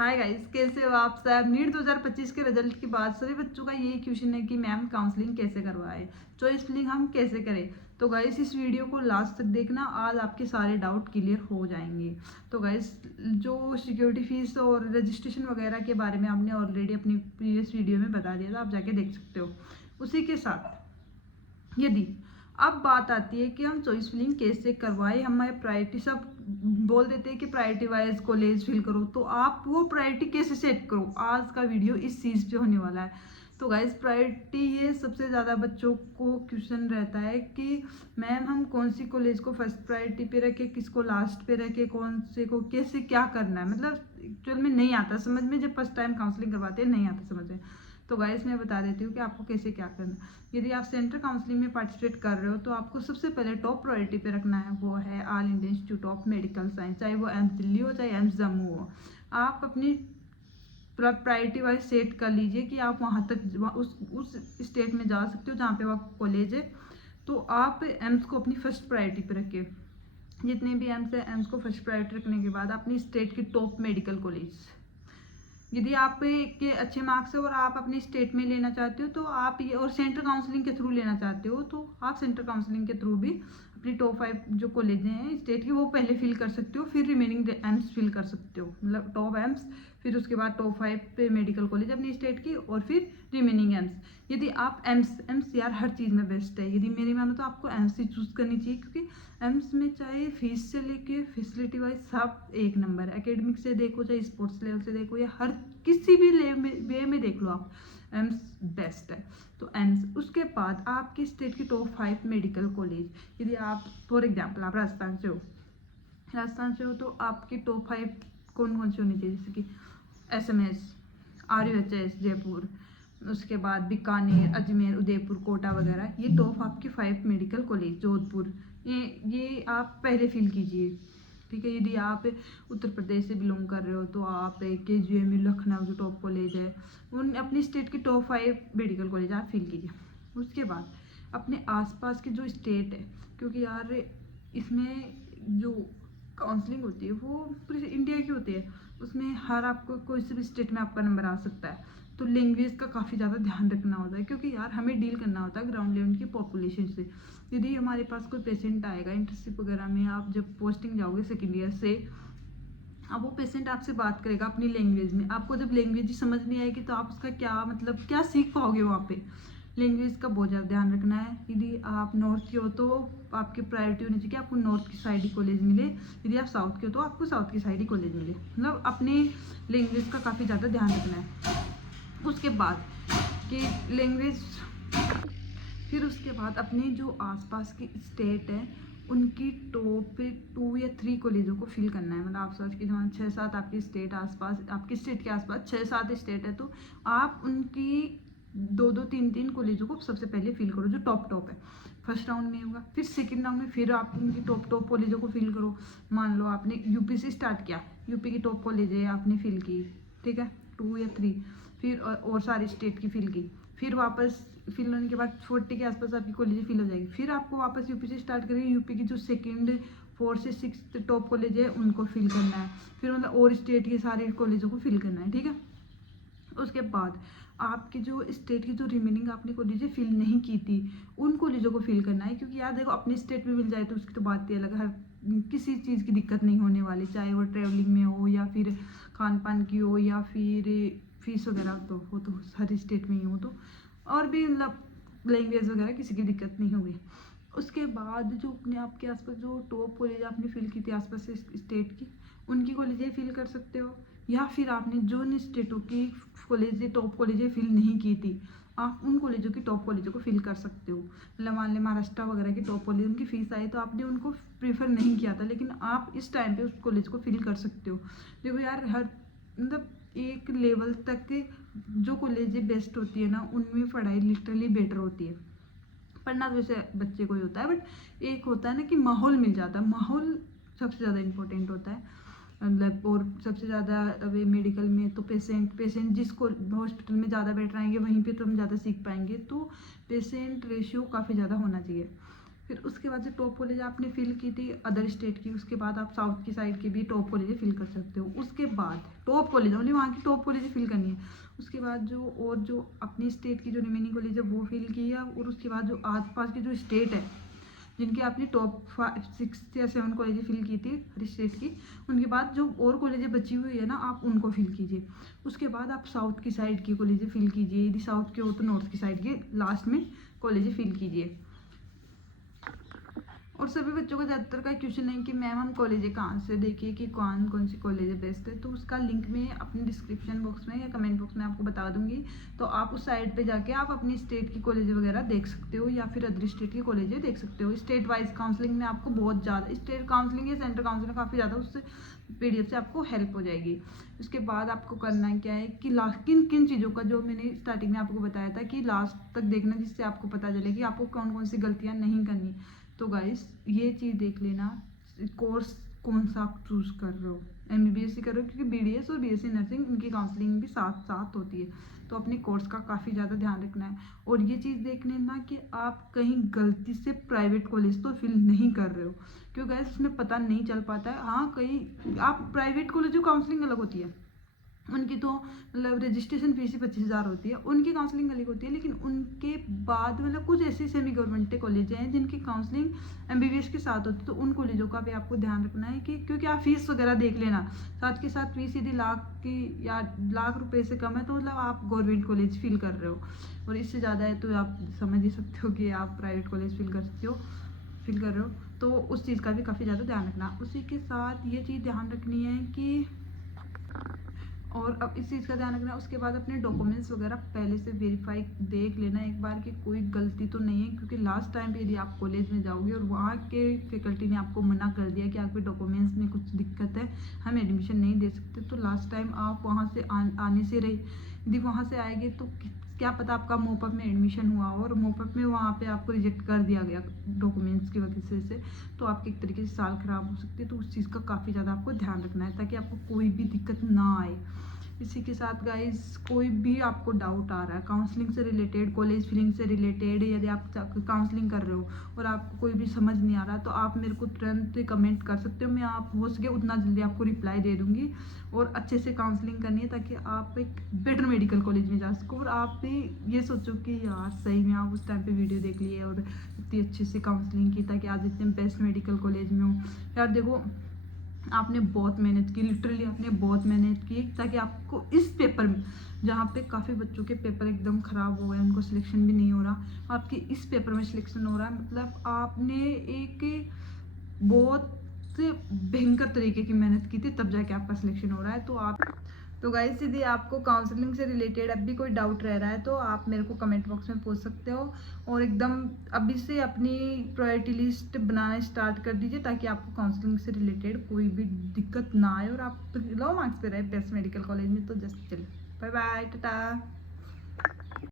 Hi guys, कैसे हो आप सब। नीट 2025 के रिजल्ट के बाद सभी बच्चों का यही क्वेश्चन है कि मैम काउंसलिंग कैसे करवाएं, चॉइस फिलिंग हम कैसे करें। तो गाइस इस वीडियो को लास्ट तक देखना, आज आपके सारे डाउट क्लियर हो जाएंगे। तो गाइस जो सिक्योरिटी फीस और रजिस्ट्रेशन वगैरह के बारे में आपने ऑलरेडी अपनी प्रीवियस वीडियो में बता दिया था, आप जाके देख सकते हो। उसी के साथ यदि अब बात आती है कि हम चॉइस फिलिंग कैसे करवाएं, हमें प्रायोरिटी सब बोल देते हैं कि प्रायोरिटी वाइज कॉलेज फिल करो, तो आप वो प्रायोरिटी कैसे सेट करो, आज का वीडियो इस चीज़ पे होने वाला है। तो गाइज प्रायोरिटी ये सबसे ज़्यादा बच्चों को क्वेश्चन रहता है कि मैम हम कौन सी कॉलेज को फर्स्ट प्रायोरिटी पे रखें, किसको लास्ट पे रखें, कौन से को कैसे क्या करना है। मतलब एक्चुअल में नहीं आता समझ में, जब फर्स्ट टाइम काउंसलिंग करवाते हैं नहीं आता समझ में। तो गाइस मैं बता देती हूँ कि आपको कैसे क्या करना है। यदि आप सेंट्रल काउंसलिंग में पार्टिसिपेट कर रहे हो तो आपको सबसे पहले टॉप प्रायोरिटी पे रखना है, वो है all India institute of medical science, चाहे वो एम्स दिल्ली हो चाहे एम्स जम्मू हो। आप अपनी प्रायोरिटी वाइज सेट कर लीजिए कि आप वहाँ तक उस स्टेट में जा सकते हो जहाँ पे वह कॉलेज है। तो आप एम्स को अपनी फर्स्ट प्रायोरिटी पे रखिए। जितने भी एम्स है, एम्स को फर्स्ट प्रायोरिटी रखने के बाद अपनी स्टेट की टॉप मेडिकल कॉलेज, यदि आप के अच्छे मार्क्स है और आप अपने स्टेट में लेना चाहते हो तो आप ये, और सेंट्रल काउंसलिंग के थ्रू लेना चाहते हो तो आप सेंट्रल काउंसलिंग के थ्रू भी अपनी टॉप 5 जो कॉलेज हैं स्टेट की वो पहले फिल कर सकते हो, फिर रिमेनिंग एम्स फिल कर सकते हो। मतलब टॉप एम्स, फिर उसके बाद टॉप 5 पे मेडिकल कॉलेज अपनी स्टेट की, और फिर रिमेनिंग एम्स। यदि आप एम्स यार हर चीज़ में बेस्ट है, यदि मेरी मानो तो आपको एम्स ही चूज़ करनी चाहिए, क्योंकि एम्स में चाहे फीस से लेके फैसिलिटी वाइज सब एक नंबर है। एकेडमिक से देखो चाहे स्पोर्ट्स लेवल से देखो या हर किसी भी वे में देख लो आप, एम्स बेस्ट है। तो एम्स, उसके बाद आपकी स्टेट की टॉप 5 मेडिकल कॉलेज। यदि आप फॉर एग्जाम्पल आप राजस्थान से हो तो आपकी टॉप 5 कौन कौन सी होनी चाहिए, जैसे कि SMS, RUHS जयपुर, उसके बाद बीकानेर, अजमेर, उदयपुर, कोटा वगैरह, ये टॉप आपकी 5 मेडिकल कॉलेज। जोधपुर, ये आप पहले फिल कीजिए। ठीक है, यदि आप उत्तर प्रदेश से बिलोंग कर रहे हो तो आप KGMU लखनऊ जो टॉप कॉलेज है, उन अपनी स्टेट की टॉप 5 मेडिकल कॉलेज आप फिल कीजिए। उसके बाद अपने आसपास के जो स्टेट है, क्योंकि यार इसमें जो काउंसलिंग होती है वो पूरी इंडिया की होती है, उसमें हर आपको कोई से भी स्टेट में आपका नंबर आ सकता है। तो लैंग्वेज का काफ़ी ज़्यादा ध्यान रखना होता है, क्योंकि यार हमें डील करना होता है ग्राउंड लेवल की पॉपुलेशन से। यदि हमारे पास कोई पेशेंट आएगा इंटर्नशिप वगैरह में, आप जब पोस्टिंग जाओगे सेकेंड ईयर से, अब वो पेशेंट आपसे बात करेगा अपनी लैंग्वेज में, आपको जब लैंग्वेज ही समझ नहीं आएगी तो आप उसका क्या मतलब क्या सीख पाओगे वहाँ पे। लैंग्वेज का बहुत ज़्यादा ध्यान रखना है। यदि आप नॉर्थ के हो तो आपकी प्रायोरिटी होनी चाहिए कि आपको नॉर्थ की साइड ही कॉलेज मिले, यदि आप साउथ के हो तो आपको साउथ की साइड ही कॉलेज मिले। मतलब अपने लैंग्वेज का काफ़ी ज़्यादा ध्यान रखना है। उसके बाद कि लैंग्वेज, फिर उसके बाद अपने जो आसपास की स्टेट है उनकी टॉप 2 या 3 कॉलेजों को फिल करना है। मतलब आप सोच के जहाँ 6-7 आपकी स्टेट आसपास, आपकी स्टेट के आसपास 6-7 स्टेट है तो आप उनकी 2-2, 3-3 कॉलेजों को सबसे पहले फिल करो जो टॉप है। फर्स्ट राउंड में होगा, फिर सेकंड राउंड में फिर आप उनकी टॉप कॉलेजों को फिल करो। मान लो आपने यूपी से स्टार्ट किया, यूपी की टॉप कॉलेज है आपने फिल की, ठीक है 2 या 3, फिर और सारी स्टेट की फिल की, फिर वापस फिल होने के बाद 40 के आसपास आपकी कॉलेज फिल हो जाएगी, फिर आपको वापस यूपी से स्टार्ट करेंगे, यूपी की जो सेकंड 4 से 6 टॉप कॉलेज है उनको फिल करना है, फिर मतलब और स्टेट के सारे कॉलेजों को फिल करना है। ठीक है, उसके बाद आपकी जो स्टेट की जो रिमेनिंग आपने कॉलेजें फिल नहीं की थी उन कॉलेजों को फिल करना है, क्योंकि यार देखो अपने स्टेट में मिल जाए तो उसकी तो बात ही अलग है, हर किसी चीज़ की दिक्कत नहीं होने वाली, चाहे वो ट्रैवलिंग में हो या फिर खान पान की हो या फिर फीस वगैरह तो हो, तो हर स्टेट में ही हो तो, और भी मतलब लैंग्वेज वगैरह किसी की दिक्कत नहीं होगी। उसके बाद जो अपने आपके आसपास जो टॉप कॉलेज आपने फिल की थी आसपास से स्टेट की, उनकी कॉलेजें फिल कर सकते हो, या फिर आपने जो इन स्टेटों की कॉलेजें टॉप कॉलेजें फिल नहीं की थी आप उन कॉलेजों की टॉप कॉलेजों को फिल कर सकते हो। मतलब मान लें महाराष्ट्र वगैरह की टॉप कॉलेज, उनकी फीस आई तो आपने उनको प्रेफर नहीं किया था, लेकिन आप इस टाइम पे उस कॉलेज को फिल कर सकते हो। देखो यार हर मतलब एक लेवल तक जो कॉलेजें बेस्ट होती है ना उनमें पढ़ाई लिटरली बेटर होती है। पढ़ना तो वैसे बच्चे को ही होता है, बट एक होता है ना कि माहौल मिल जाता है, माहौल सबसे ज़्यादा इम्पोर्टेंट होता है। मतलब और सबसे ज़्यादा अभी मेडिकल में तो पेशेंट जिसको हॉस्पिटल में ज़्यादा बेटर आएंगे वहीं पे तो हम ज़्यादा सीख पाएंगे, तो पेशेंट रेशियो काफ़ी ज़्यादा होना चाहिए। फिर उसके बाद जो टॉप कॉलेज आपने फिल की थी अदर स्टेट की, उसके बाद आप साउथ की साइड की भी टॉप कॉलेज फिल कर सकते हो। उसके बाद टॉप कॉलेज ओनली वहाँ की टॉप कॉलेज फिल करनी है। उसके बाद जो अपनी स्टेट की जो रिमेनिंग कॉलेज है वो फिल की है, और उसके बाद जो आसपास की जो स्टेट है जिनकी आपने टॉप 6 या 7 कॉलेजें फिल की थी हर स्टेट की, उनके बाद जो और कॉलेजें बची हुई है ना आप उनको फिल कीजिए। उसके बाद आप साउथ की साइड की कॉलेजें फिल कीजिए, यदि साउथ के हो तो नॉर्थ की साइड के लास्ट में कॉलेजें फिल कीजिए। और सभी बच्चों का ज़्यादातर का क्वेश्चन है कि मैम हम कॉलेजें कहाँ से देखिए कि कौन कौन सी कॉलेज बेस्ट है, तो उसका लिंक मैं अपने डिस्क्रिप्शन बॉक्स में या कमेंट बॉक्स में आपको बता दूंगी। तो आप उस साइट पे जाके आप अपनी स्टेट की कॉलेज वगैरह देख सकते हो, या फिर अदर स्टेट की कॉलेजें देख सकते हो। स्टेट वाइज काउंसलिंग में आपको बहुत ज़्यादा, स्टेट काउंसलिंग या सेंटर काउंसलिंग काफ़ी ज़्यादा उससे PDF से आपको हेल्प हो जाएगी। उसके बाद आपको करना क्या है कि लास्ट किन किन चीज़ों का, जो मैंने स्टार्टिंग में आपको बताया था कि लास्ट तक देखना, जिससे आपको पता चले कि आपको कौन कौन सी गलतियाँ नहीं करनी। तो गाइस ये चीज़ देख लेना, कोर्स कौन सा आप चूज़ कर रहे हो, MBBS ही कर रहे हो, क्योंकि BDS और BSc नर्सिंग इनकी काउंसलिंग भी साथ साथ होती है। तो अपने कोर्स का काफ़ी ज़्यादा ध्यान रखना है, और ये चीज़ देख लेना कि आप कहीं गलती से प्राइवेट कॉलेज तो फिल नहीं कर रहे हो, क्योंकि गाइस उसमें पता नहीं चल पाता है। हाँ कहीं आप प्राइवेट कॉलेज की काउंसलिंग अलग होती है, उनकी तो मतलब रजिस्ट्रेशन फीस ही 25,000 होती है, उनकी काउंसलिंग अलग होती है। लेकिन उनके बाद मतलब कुछ ऐसे सेमी गवर्नमेंट कॉलेज हैं जिनकी काउंसलिंग MBBS के साथ होती है, तो उन कॉलेजों का भी आपको ध्यान रखना है कि क्योंकि आप फीस वगैरह देख लेना, साथ के साथ फीस यदि लाख की या लाख रुपए से कम है तो मतलब आप गवर्नमेंट कॉलेज फिल कर रहे हो, और इससे ज़्यादा है तो आप समझ ही सकते हो कि आप प्राइवेट कॉलेज फिल कर रहे हो। तो उस चीज़ का भी काफ़ी ज़्यादा ध्यान रखना। उसी के साथ ये चीज़ ध्यान रखनी है कि, और अब इस चीज़ का ध्यान रखना, उसके बाद अपने डॉक्यूमेंट्स वगैरह पहले से वेरीफाई देख लेना एक बार कि कोई गलती तो नहीं है, क्योंकि लास्ट टाइम पे यदि आप कॉलेज में जाओगे और वहाँ के फैकल्टी ने आपको मना कर दिया कि आपके डॉक्यूमेंट्स में कुछ दिक्कत है, हम एडमिशन नहीं दे सकते, तो लास्ट टाइम आप वहाँ से आने से रही, यदि वहाँ से आएंगे तो क्या पता आपका मोपअप में एडमिशन हुआ और मोपअप में वहाँ पे आपको रिजेक्ट कर दिया गया डॉक्यूमेंट्स की वजह से, तो आपकी एक तरीके से साल ख़राब हो सकती है। तो उस चीज़ का काफ़ी ज़्यादा आपको ध्यान रखना है ताकि आपको कोई भी दिक्कत ना आए। इसी के साथ गाइस कोई भी आपको डाउट आ रहा है काउंसलिंग से रिलेटेड, कॉलेज फिलिंग से रिलेटेड, यदि आप काउंसलिंग कर रहे हो और आपको कोई भी समझ नहीं आ रहा, तो आप मेरे को तुरंत कमेंट कर सकते हो, मैं आप हो सके उतना जल्दी आपको रिप्लाई दे दूंगी। और अच्छे से काउंसलिंग करनी है ताकि आप एक बेटर मेडिकल कॉलेज में जा सको, और आप भी ये सोचो कि यार सही में आप उस टाइम पे वीडियो देख लिए और इतनी अच्छे से काउंसलिंग की ताकि आज इतने बेस्ट मेडिकल कॉलेज में हो। यार देखो आपने बहुत मेहनत की, लिटरली आपने बहुत मेहनत की ताकि आपको इस पेपर में, जहाँ पे काफ़ी बच्चों के पेपर एकदम ख़राब हो गए, उनको सिलेक्शन भी नहीं हो रहा, आपके इस पेपर में सिलेक्शन हो रहा है, मतलब आपने एक बहुत भयंकर तरीके की मेहनत की थी तब जाके आपका सिलेक्शन हो रहा है। तो गाइस यदि आपको काउंसलिंग से रिलेटेड अब भी कोई डाउट रह रहा है तो आप मेरे को कमेंट बॉक्स में पूछ सकते हो, और एकदम अभी से अपनी प्रायोरिटी लिस्ट बनाना स्टार्ट कर दीजिए ताकि आपको काउंसलिंग से रिलेटेड कोई भी दिक्कत ना आए और आप लो मार्क्स पे रहे बेस्ट मेडिकल कॉलेज में। तो जस्ट चलो बाय बाय टाटा।